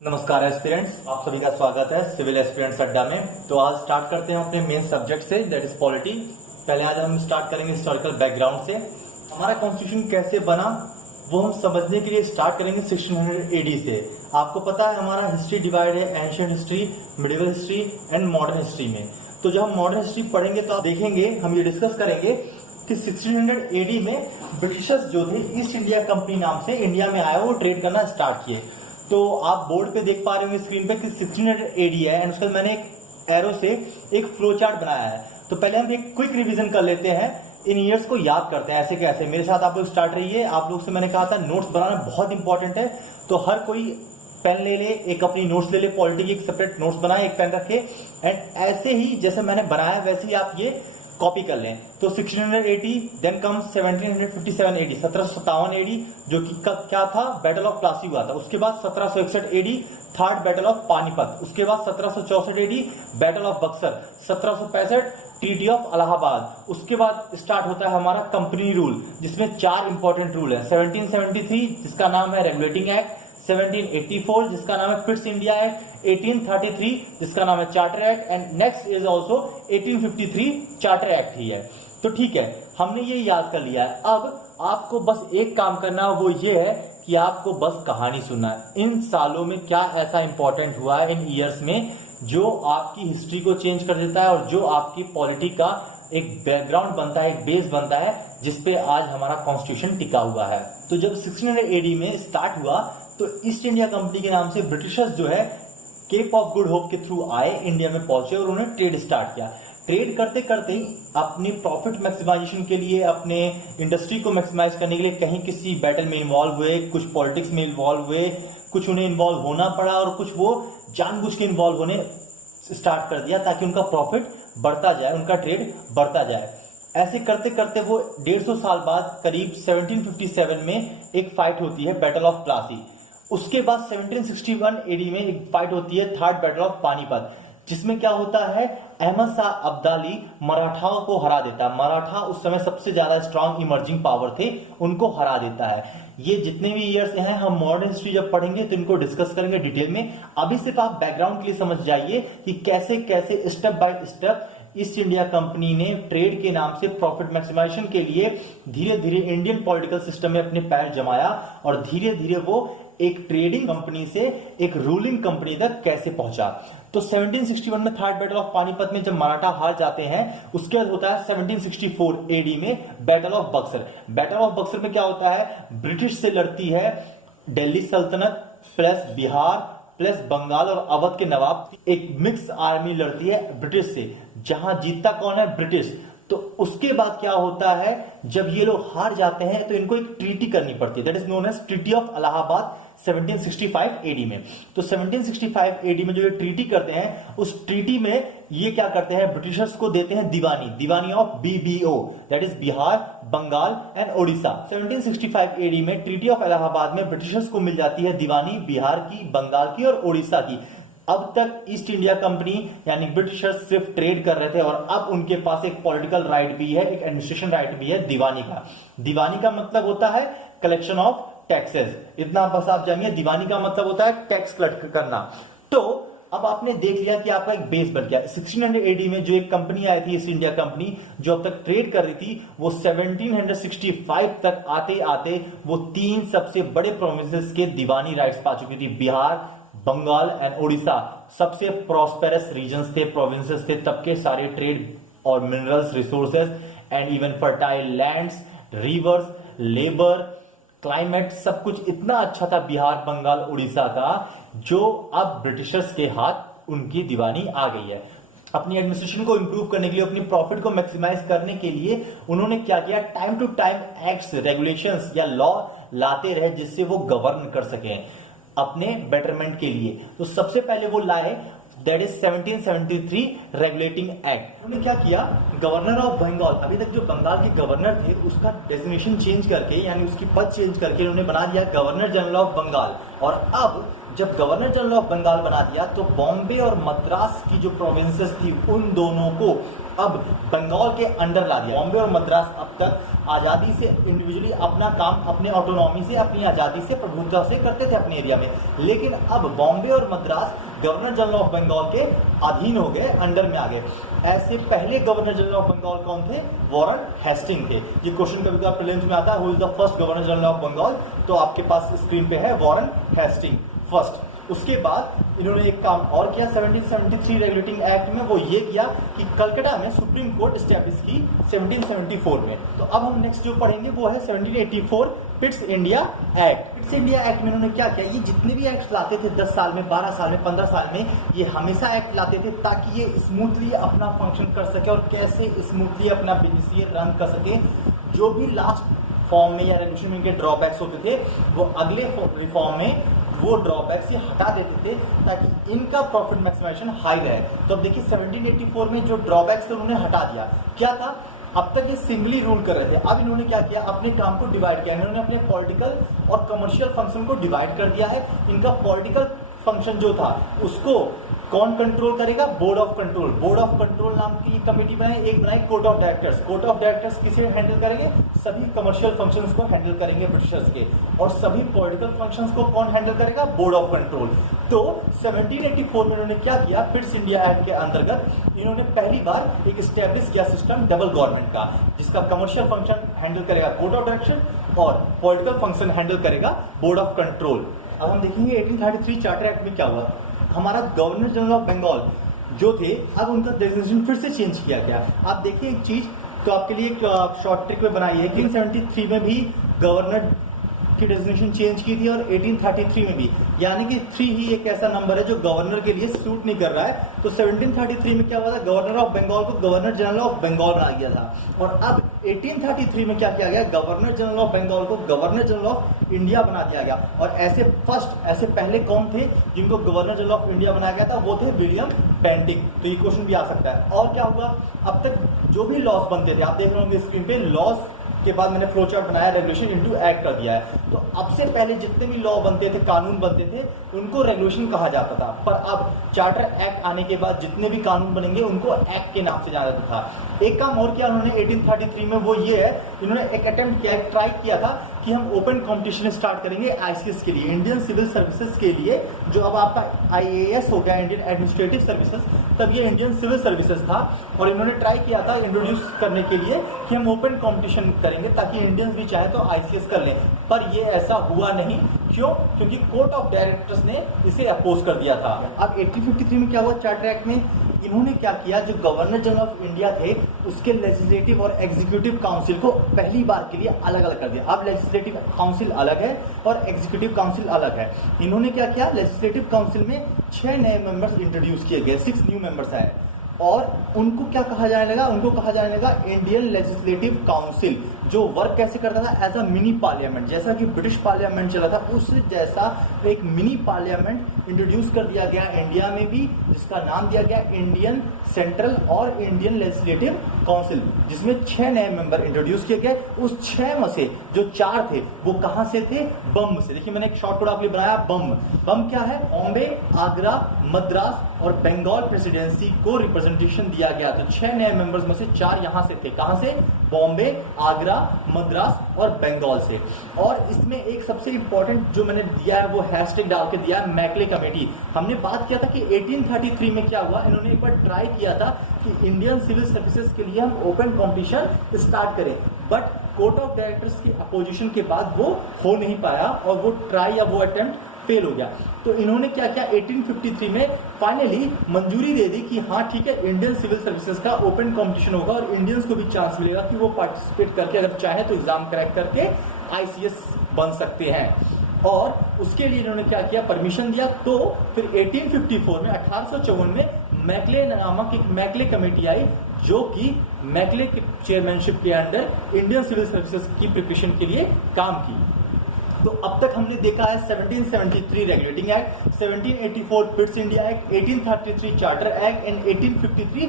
नमस्कार एस्पिरेंट्स, आप सभी का स्वागत है सिविल एस्पिरेंट्स अड्डा में। तो आज स्टार्ट करते हैं अपने मेन सब्जेक्ट से, दैट इज पॉलिटी। पहले आज हम स्टार्ट करेंगे हिस्टोरिकल बैकग्राउंड से। हमारा कॉन्स्टिट्यूशन कैसे बना वो हम समझने के लिए स्टार्ट करेंगे 1600 एडी से। आपको पता है हमारा हिस्ट्री डिवाइड है ancient history, medieval history and modern history में। तो जब हम मॉडर्न हिस्ट्री पढ़ेंगे तो आप देखेंगे, हम ये डिस्कस करेंगे कि 1600 एडी में ब्रिटिशर्स जो थे ईस्ट इंडिया कंपनी नाम से इंडिया में आए, वो ट्रेड करना स्टार्ट किए। तो आप बोर्ड पे देख पा रहे होंगे स्क्रीन पे कि 1600 एडी है एंड उसके बाद मैंने एक एरो से एक फ्लो चार्ट बनाया है। तो पहले हम एक क्विक रिवीजन कर लेते हैं, इन ईयर्स को याद करते हैं ऐसे कैसे। मेरे साथ आप लोग स्टार्ट रहिए। आप लोग से मैंने कहा था नोट्स बनाना बहुत इंपॉर्टेंट है, तो हर कोई पेन ले ले, एक अपनी नोट्स ले ले, पॉलिटी की एक सेपरेट नोट्स बनाए, एक पेन रखे एंड ऐसे ही जैसे मैंने बनाया वैसे ही आप ये कॉपी कर लें। तो 1680 देन कम 1757 एडी, 1757 एडी जो कि क्या था, बैटल ऑफ प्लासी हुआ था। उसके बाद 1761 AD third battle of Panipat. उसके बाद 1764 AD battle of Buxar. 1765 treaty of Allahabad. उसके बाद स्टार्ट होता है हमारा कंपनी रूल, जिसमें 4 इंपॉर्टेंट रूल है। 1773 जिसका नाम है रेगुलेटिंग एक्ट, 1784 जिसका नाम है पिट्स इंडिया एक्ट, 1833 जिसका नाम है charter act and next is also 1853 charter act ही है। तो ठीक है, हमने ये याद कर लिया है। अब आपको बस एक काम करना है, वो ये है कि आपको बस कहानी सुनना है। इन सालों में क्या ऐसा इंपॉर्टेंट हुआ है, इन ईयर्स में, जो आपकी हिस्ट्री को चेंज कर देता है और जो आपकी पॉलिटी का एक बैकग्राउंड बनता है, एक बेस बनता है, जिसपे आज हमारा कॉन्स्टिट्यूशन टिका हुआ है। तो जब 1600 एडी में स्टार्ट हुआ तो ईस्ट इंडिया कंपनी के नाम से ब्रिटिशर्स जो है केप ऑफ गुड होप के थ्रू आए, इंडिया में पहुंचे और उन्होंने ट्रेड स्टार्ट किया। ट्रेड करते करते ही अपनी प्रॉफिट मैक्सिमाइजेशन के लिए, अपने इंडस्ट्री को मैक्सिमाइज करने के लिए कहीं किसी बैटल में इन्वॉल्व हुए, कुछ पॉलिटिक्स में इन्वॉल्व हुए, कुछ उन्हें इन्वॉल्व होना पड़ा और कुछ वो जानबूझ के इन्वॉल्व होने स्टार्ट कर दिया ताकि उनका प्रॉफिट बढ़ता जाए, उनका ट्रेड बढ़ता जाए। ऐसे करते करते वो 150 साल बाद करीब 1757 में एक फाइट होती है, बैटल ऑफ प्लासी। उसके बाद 1761 एडी में एक फाइट होती है, थर्ड बैटल ऑफ पानीपत, जिसमें क्या होता है, अहमद शाह अब्दाली मराठाओं को हरा देता है। मराठा उस समय सबसे ज्यादा स्ट्रांग इमर्जिंग पावर थे, उनको हरा देता है। ये जितने भी ईयर्स हैं, हम मॉडर्न हिस्ट्री जब पढ़ेंगे तो इनको डिस्कस करेंगे डिटेल में। अभी सिर्फ आप बैकग्राउंड के लिए समझ जाइए कि कैसे कैसे step by step east India company ने ट्रेड के नाम से प्रॉफिट मैक्सिमाइजेशन के लिए धीरे धीरे इंडियन पॉलिटिकल सिस्टम में अपने पैर जमाया और धीरे धीरे वो एक ट्रेडिंग कंपनी से एक रूलिंग कंपनी तक कैसे पहुंचा। तो 1761 में थर्ड बैटल ऑफ पानीपत में जब मराठा हार जाते हैं, उसके बाद होता है 1764 एडी में battle of Buxar. Battle of Buxar में क्या होता है, ब्रिटिश से लड़ती है दिल्ली सल्तनत प्लस बिहार प्लस बंगाल और अवध के नवाब, एक मिक्स आर्मी लड़ती है ब्रिटिश से। जहां जीतता कौन है, ब्रिटिश। तो उसके बाद क्या होता है, जब ये लोग हार जाते हैं तो इनको एक ट्रीटी करनी पड़ती है, that is known as treaty of Allahabad 1765 AD में। तो 1765 एडी में जो ये ट्रीटी करते हैं, उस ट्रीटी में ये क्या करते हैं, ब्रिटिशर्स को देते हैं Diwani of BBO, that is Bihar, Bengal and Odisha. 1765 AD में ट्रीटी ऑफ इलाहाबाद में ब्रिटिशर्स को मिल जाती है दीवानी बिहार की, बंगाल की और ओडिशा की। अब तक ईस्ट इंडिया कंपनी यानी ब्रिटिशर्स सिर्फ ट्रेड कर रहे थे और अब उनके पास एक पॉलिटिकल राइट भी है, एक एडमिनिस्ट्रेशन राइट भी है दीवानी का। दीवानी का मतलब होता है कलेक्शन ऑफ टैक्सेस, इतना बस आप जानिए। दीवानी का मतलब होता है टैक्स कलेक्ट करना। तो अब आपने देख लिया कि आपका एक बेस बन गया। 1600 एडी में जो एक कंपनी आई थी ईस्ट इंडिया कंपनी, जो अब तक ट्रेड कर रही थी, वो 1765 तक आते आते वो 3 सबसे बड़े प्रोविंसेस के दीवानी राइट्स पा चुकी थी। बिहार, बंगाल एंड ओडिशा सबसे प्रॉस्पेरस रीजन्स थे, प्रोविंसेस थे, तब के सारे ट्रेड और minerals, resources and even fertile lands, reverse, labour, climate, सब कुछ इतना अच्छा था बिहार, बंगाल, उड़ीसा का, जो अब ब्रिटिशर्स के हाथ उनकी दीवानी आ गई है। अपनी एडमिनिस्ट्रेशन को इंप्रूव करने के लिए, अपनी प्रॉफिट को मैक्सिमाइज करने के लिए उन्होंने क्या किया, time to time acts, regulations या लॉ लाते रहे जिससे वो गवर्न कर सके अपने बेटरमेंट के लिए। तो सबसे पहले वो लाए, दैट इज 1773 रेगुलेटिंग एक्ट। उन्होंने क्या किया, गवर्नर ऑफ बंगाल, अभी तक जो बंगाल के गवर्नर थे उसका डेजिग्नेशन चेंज करके, यानी उसकी पद चेंज करके उन्होंने बना दिया गवर्नर जनरल ऑफ बंगाल। और अब जब गवर्नर जनरल ऑफ बंगाल बना दिया तो बॉम्बे और मद्रास की जो प्रोविंसेस थी उन दोनों को अब बंगाल के अंडर ला दिया। बॉम्बे और मद्रास अब तक आज़ादी से इंडिविजुअली अपना काम अपने ऑटोनॉमी से, अपनी आज़ादी से, प्रभुत्व से करते थे अपने एरिया में, लेकिन अब बॉम्बे और Madras governor general of Bengal के अधीन हो गए, अंडर में आ गए। ऐसे पहले गवर्नर जनरल ऑफ बंगाल कौन थे? वॉरेन हेस्टिंग थे। ये क्वेश्चन कभी कभी प्रीलिम्स में आता है, who is the first governor general of Bengal, तो आपके पास स्क्रीन पे है वॉरेन हेस्टिंग फर्स्ट। उसके बाद इन्होंने एक काम और किया 1773 रेगुलेटिंग एक्ट में, वो ये किया कि कलकत्ता में सुप्रीम कोर्ट स्टैब्लिश की 1774 में। तो अब हम नेक्स्ट जो पढ़ेंगे वो है 1784 Pitt's India act. Pitt's India act में इन्होंने क्या किया, ये जितने भी एक्ट लाते थे 10 साल में, 12 साल में, 15 साल में, ये हमेशा एक्ट लाते थे ताकि ये स्मूथली अपना फंक्शन कर सके और कैसे स्मूथली अपना बिजनेस ये रन कर सके। जो भी लास्ट फॉर्म में या रेगुलेशन में इनके ड्रॉबैक्स होते थे वो अगले रिफॉर्म में वो ड्रॉबैक से हटा देते थे ताकि इनका प्रॉफिट मैक्सिमाइजेशन हाई रहे। तो अब देखिए 1784 में जो ड्रॉबैक्स थे उन्होंने हटा दिया। क्या था? अब तक ये सिंगली रूल कर रहे थे, अब इन्होंने क्या किया, अपने काम को डिवाइड किया। इन्होंने अपने पॉलिटिकल और कमर्शियल फंक्शन को डिवाइड कर दिया है। इनका पॉलिटिकल फंक्शन जो था उसको कौन कंट्रोल करेगा? Board of control. Board of control नाम की कमेटी बनाई, एक बनाई court of directors. Court of directors किसे हैंडल करेंगे? सभी कमर्शियल फंक्शंस को हैंडल करेंगे ब्रिटिशर्स के। और सभी पॉलिटिकल फंक्शंस को कौन हैंडल करेगा? Board of control. तो 1784 में इन्होंने क्या किया, पिट्स इंडिया एक्ट के अंतर्गत इन्होंने पहली बार एक स्टैब्लिश किया सिस्टम डबल गवर्नमेंट का, जिसका कमर्शियल फंक्शन हैंडल करेगा कोर्ट ऑफ डायरेक्शन और पॉलिटिकल फंक्शन हैंडल करेगा बोर्ड ऑफ कंट्रोल। अब हम देखेंगे 1833 चार्टर एक्ट में क्या हुआ। हमारा गवर्नर जनरल ऑफ बंगाल जो थे, अब उनका डेजिग्नेशन फिर से चेंज किया गया। आप देखिए एक चीज तो आपके लिए एक शॉर्ट ट्रिक में बनाई है कि 1773 में भी गवर्नर की डेजिग्नेशन चेंज की थी और 1833 में भी, यानी कि 3 ही एक ऐसा नंबर है जो गवर्नर के लिए सूट नहीं कर रहा है। तो 1733 में क्या हुआ था, गवर्नर ऑफ बंगाल को गवर्नर जनरल ऑफ बंगाल बना दिया था। और अब 1833 में क्या किया गया, गवर्नर जनरल ऑफ बंगाल को गवर्नर जनरल ऑफ इंडिया बना दिया गया। और ऐसे पहले कौन थे जिनको गवर्नर जनरल ऑफ इंडिया बनाया गया था? वो थे विलियम बेंटिक। तो ये क्वेश्चन भी आ सकता है। और क्या हुआ, अब तक जो भी लॉस बनते थे, आप देख रहे होंगे स्क्रीन पे, लॉस के बाद मैंने फ्लो चार्ट बनाया, रेगुलेशन इनटू एक्ट कर दिया है। तो अब से पहले जितने भी लॉ बनते थे, कानून बनते थे, उनको रेगुलेशन कहा जाता था। पर अब चार्टर एक्ट आने के बाद जितने भी कानून बनेंगे उनको एक्ट के नाम से जाना जाता था। एक काम और किया उन्होंने 1833 में, वो ये है, इन्होंने एक अटेम्प्ट किया, एक ट्राई किया था कि हम ओपन कंपटीशन स्टार्ट करेंगे आईसीएस के लिए, इंडियन सिविल सर्विसेज के लिए। जो अब आपका आईएएस हो गया, इंडियन एडमिनिस्ट्रेटिव सर्विसेज, तब ये इंडियन सिविल सर्विसेज था। और इन्होंने ट्राई किया था इंट्रोड्यूस करने के लिए कि हम ओपन कंपटीशन करेंगे ताकि इंडियंस भी चाहे तो आईसीएस कर लें। पर ये ऐसा हुआ नहीं। क्यों? क्योंकि कोर्ट ऑफ डायरेक्टर्स ने इसे अपोज कर दिया था। अब 1853 में क्या हुआ, चार्टर एक्ट में इन्होंने क्या किया, जो गवर्नर जनरल ऑफ इंडिया थे उसके लेजिस्लेटिव और एग्जीक्यूटिव काउंसिल को पहली बार के लिए अलग अलग कर दिया। अब लेजिस्लेटिव काउंसिल अलग है और एग्जीक्यूटिव काउंसिल अलग है। इन्होंने क्या किया, लेजिस्लेटिव काउंसिल में 6 नए मेंबर्स इंट्रोड्यूस किए गए, 6 न्यू मेंबर्स आए। और उनको क्या कहा जाने लगा, उनको कहा जाने लगा इंडियन लेजिस्लेटिव काउंसिल, जो वर्क कैसे करता था, एज अ मिनी पार्लियामेंट। जैसा कि ब्रिटिश पार्लियामेंट चला था, उस जैसा एक मिनी पार्लियामेंट इंट्रोड्यूस कर दिया गया इंडिया में भी, जिसका नाम दिया गया इंडियन सेंट्रल और इंडियन लेजिस्लेटिव काउंसिल, जिसमें 6 नए मेंबर इंट्रोड्यूस किए गए। उस 6 में से जो 4 थे वो कहां से थे, बम से। देखिए मैंने एक शॉर्ट कोड आपके लिए बनाया, बम क्या है, बॉम्बे, आगरा, मद्रास और बंगाल प्रेसिडेंसी को रिप्रेजेंटेशन दिया गया। तो 6 नए मेंबर्स में से 4 यहां से थे, कहां से, बॉम्बे, आगरा, मद्रास और बंगाल से। और इसमें एक सबसे इंपॉर्टेंट जो मैंने दिया है वो हैशटैग डाल के दिया है, मैकले कमेटी। हमने बात किया था कि 1833 में क्या हुआ, इन्होंने एक बार ट्राई किया था कि इंडियन सिविल सर्विसेज के लिए हम ओपन कॉम्पिटिशन स्टार्ट करें, बट कोर्ट ऑफ डायरेक्टर्स की अपोजिशन के बाद वो हो नहीं पाया और वो ट्राई या वो अटेम्प्ट फेल हो गया। तो इन्होंने क्या किया, 1853 में फाइनली मंजूरी दे दी कि हाँ ठीक है, इंडियन सिविल सर्विसेज का ओपन कंपटीशन होगा और इंडियंस को भी चांस मिलेगा कि वो पार्टिसिपेट करके अगर चाहे तो एग्जाम क्रैक करके आईसीएस बन सकते हैं। और उसके लिए इन्होंने क्या किया, परमिशन दिया। तो फिर 1854 में 1854 में मैकले नामक एक मैकले कमेटी आई, जो कि मैकले के चेयरमैनशिप के अंडर इंडियन सिविल सर्विसेज की प्रिपरेशन के लिए काम की। तो अब तक हमने देखा है 1773 regulating act, 1784 Pitt's India act, 1833 charter act and 1853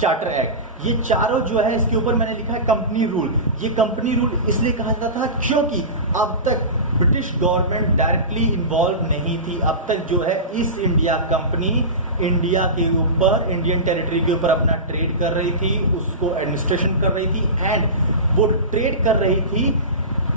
charter act. ये चारों जो है, इसके ऊपर मैंने लिखा है कंपनी रूल। ये कंपनी रूल इसलिए कहा जाता था क्योंकि अब तक ब्रिटिश गवर्नमेंट डायरेक्टली इन्वॉल्व नहीं थी अब तक। जो है ईस्ट इंडिया कंपनी इंडिया के ऊपर, इंडियन टेरिटरी के ऊपर अपना ट्रेड कर रही थी, उसको एडमिनिस्ट्रेशन कर रही थी, एंड वो ट्रेड कर रही थी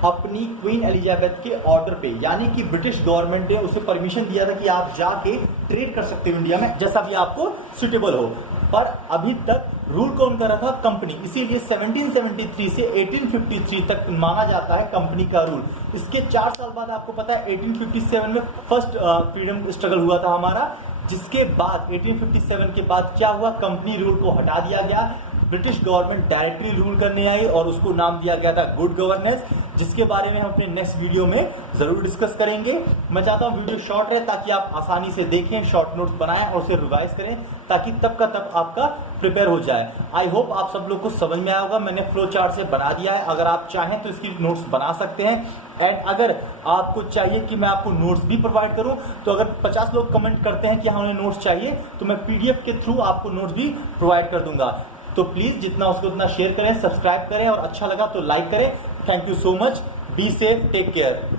अपनी क्वीन एलिजाबेथ के ऑर्डर पे। यानी कि ब्रिटिश गवर्नमेंट ने उसे परमिशन दिया था कि आप जाके ट्रेड कर सकते हो इंडिया में जैसा भी आपको सुटेबल हो। पर अभी तक रूल कौन कर रहा था? कंपनी। इसीलिए 1773 से 1853 तक माना जाता है कंपनी का रूल। इसके 4 साल बाद आपको पता है 1857 में फर्स्ट फ्रीडम स्ट्रगल हुआ था हमारा, जिसके बाद 1857 के बाद क्या हुआ? कंपनी रूल को हटा दिया गया, ब्रिटिश गवर्नमेंट डायरेक्टली रूल करने आई और उसको नाम दिया गया था गुड गवर्नेंस, जिसके बारे में हम अपने नेक्स्ट वीडियो में जरूर डिस्कस करेंगे। मैं चाहता हूं वीडियो शॉर्ट रहे ताकि आप आसानी से देखें, शॉर्ट नोट्स बनाएं और उसे रिवाइज करें ताकि तब का तब आपका प्रिपेयर हो जाए। आई होप आप सब लोग को समझ में आया होगा। मैंने फ्लो चार्ट से बना दिया है, अगर आप चाहें तो इसकी नोट्स बना सकते हैं। एंड अगर आपको चाहिए कि मैं आपको नोट्स भी प्रोवाइड करूं, तो अगर 50 लोग कमेंट करते हैं कि हमें नोट्स चाहिए, तो मैं पीडीएफ के थ्रू आपको नोट्स भी प्रोवाइड कर दूंगा। तो प्लीज जितना उसको उतना शेयर करें, सब्सक्राइब करें और अच्छा लगा तो लाइक करें। Thank you so much. Be safe, take care.